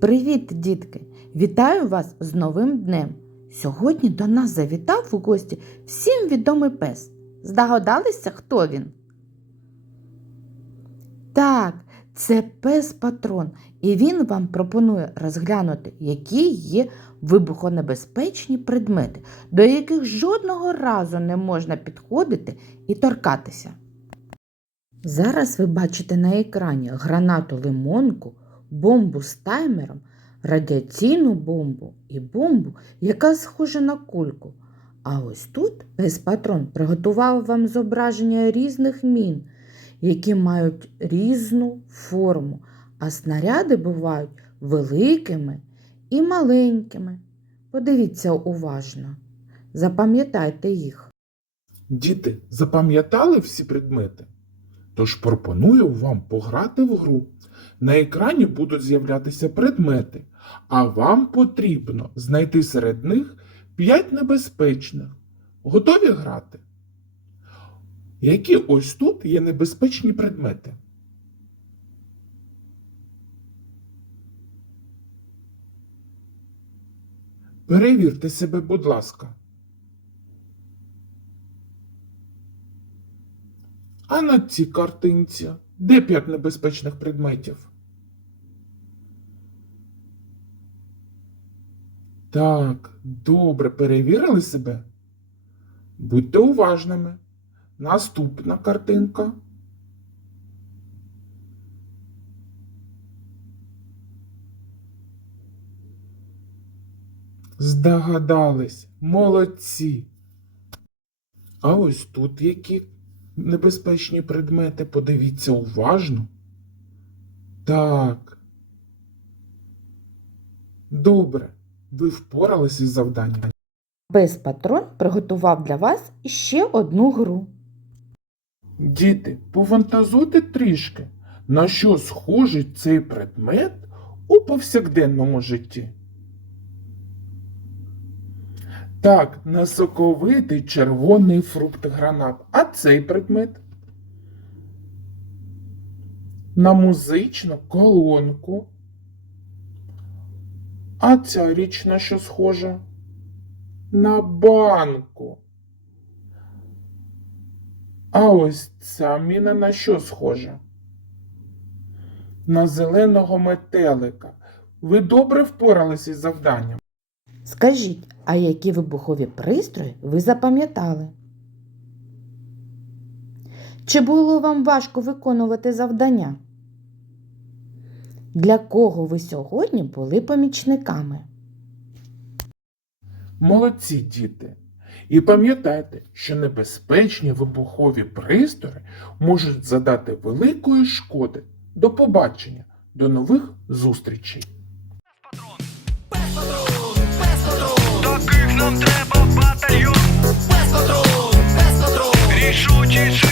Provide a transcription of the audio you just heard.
Привіт, дітки! Вітаю вас з новим днем. Сьогодні до нас завітав у гості всім відомий пес. Здогадалися, хто він? Так, це пес патрон, і він вам пропонує розглянути, які є вибухонебезпечні предмети, до яких жодного разу не можна підходити і торкатися. Зараз ви бачите на екрані гранату лимонку, бомбу з таймером, радіаційну бомбу і бомбу, яка схожа на кульку. А ось тут пес патрон приготував вам зображення різних мін, які мають різну форму, а снаряди бувають великими і маленькими. Подивіться уважно, запам'ятайте їх. Діти, запам'ятали всі предмети? Тож пропоную вам пограти в гру. На екрані будуть з'являтися предмети, а вам потрібно знайти серед них 5 небезпечних. Готові грати? Які ось тут є небезпечні предмети? Перевірте себе, будь ласка. А на цій картинці де п'ять небезпечних предметів? Так, добре, перевірили себе? Будьте уважними. Наступна картинка. Здогадались, молодці. А ось тут які небезпечні предмети, подивіться уважно. Так. Добре, ви впоралися із завданням. Пес патрон приготував для вас ще одну гру. Діти, пофантазуйте трішки, на що схожий цей предмет у повсякденному житті. Так, на соковитий червоний фрукт гранат. А цей предмет? На музичну колонку. А ця річ на що схожа? На банку. А ось ця міна на що схожа? На зеленого метелика. Ви добре впоралися із завданням. Скажіть, а які вибухові пристрої ви запам'ятали? Чи було вам важко виконувати завдання? Для кого ви сьогодні були помічниками? Молодці діти. І пам'ятайте, що небезпечні вибухові пристрої можуть задати великої шкоди. До побачення, до нових зустрічей. Нам треба батальйон. Без патрон, без ніж макрон.